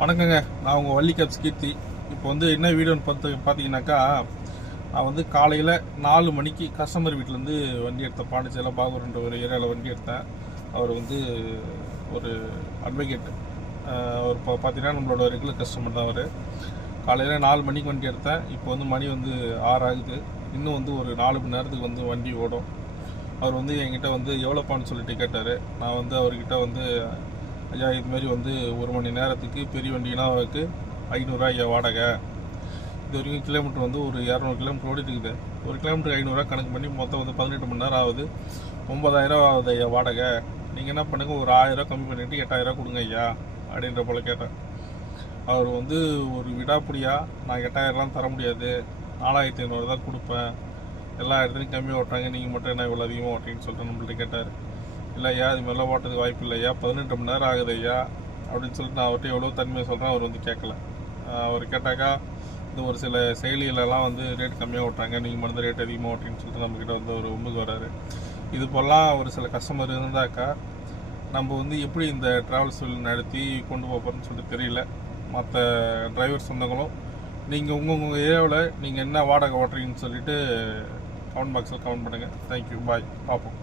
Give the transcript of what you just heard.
வணக்கங்க. நான் உங்கள் வள்ளி கேப்ஸ் கீர்த்தி. இப்போ வந்து என்ன வீடியோன்னு பார்த்தீங்கன்னாக்கா, நான் வந்து காலையில் 4 மணிக்கு கஸ்டமர் வீட்டிலேருந்து வண்டி எடுத்தேன். பாண்டிச்சேரியில் பாகூர்ன்ற ஒரு ஏரியாவில் வண்டி எடுத்தேன். அவர் வந்து ஒரு அட்வொகேட். அவர் பார்த்தீங்கன்னா நம்மளோட ரெகுலர் கஸ்டமர் தான் அவர். காலையில் 4 மணிக்கு வண்டி எடுத்தேன். இப்போ வந்து மணி வந்து 6 ஆகுது. இன்னும் வந்து ஒரு 4 மணி நேரத்துக்கு வந்து வண்டி ஓடும். அவர் வந்து என்கிட்ட வந்து எவ்வளோப்பான்னு சொல்லிட்டு கேட்டார். நான் வந்து அவர்கிட்ட வந்து, ஐயா இதுமாரி வந்து 1 மணி நேரத்துக்கு பெரிய வண்டினாவுக்கு 500 ஐயா வாடகை. இது வரைக்கும் கிலோமீட்டர் வந்து ஒரு 200 கிலோமீட்டர் ஓடிட்டு இருக்குது. ஒரு கிலோமீட்டருக்கு 500 கணக்கு பண்ணி மொத்தம் வந்து 18 மணி நேரம் ஆகுது. 9000 ஆகுது ஐயா வாடகை. நீங்கள் என்ன பண்ணுங்கள், ஒரு 1000 கம்மி பண்ணிவிட்டு 8000 கொடுங்க ஐயா அப்படின்ற போல் கேட்டேன். அவர் வந்து ஒரு விடாப்பிடியாக, நான் 8000லாம் தர முடியாது, 4500 தான் கொடுப்பேன், எல்லா இடத்துலையும் கம்மியாக ஓட்டுறாங்க, நீங்கள் மட்டும் என்ன இவ்வளோ அதிகமாக ஓட்டுறீங்கன்னு சொல்லிட்டு நம்மள்ட்ட கேட்டார். இல்லை ஐயா இது மாதிரிலாம் ஓட்டுறதுக்கு வாய்ப்பு இல்லை ஐயா, 18 மணி நேரம் ஆகுது ஐயா அப்படின்னு சொல்லிட்டு நான் அவர்கிட்ட எவ்வளோ தன்மையை சொல்கிறேன். அவர் வந்து கேட்கல. அவர் கேட்டாக்கா, இந்த ஒரு சில செயலிகளெல்லாம் வந்து ரேட் கம்மியாக ஓட்டுறாங்க, நீங்கள் மட்டும் ரேட் அதிகமாக ஓட்டுறீங்கன்னு சொல்லிட்டு நம்மக்கிட்ட வந்து ஒரு ஒம்புக்கு வராரு. இது போலாம் ஒரு சில கஸ்டமர் இருந்தாக்கா நம்ம வந்து எப்படி இந்த ட்ராவல்ஸ் நடத்தி கொண்டு போகிறோன்னு சொல்லிட்டு தெரியல. மற்ற டிரைவர் சொந்தங்களும் நீங்கள் உங்கள் ஏரியாவில் நீங்கள் என்ன வாடகை ஓட்டுறீங்கன்னு சொல்லிவிட்டு கமெண்ட் பாக்ஸில் கமெண்ட் பண்ணுங்கள். தேங்க்யூ, பாய், பார்ப்போம்.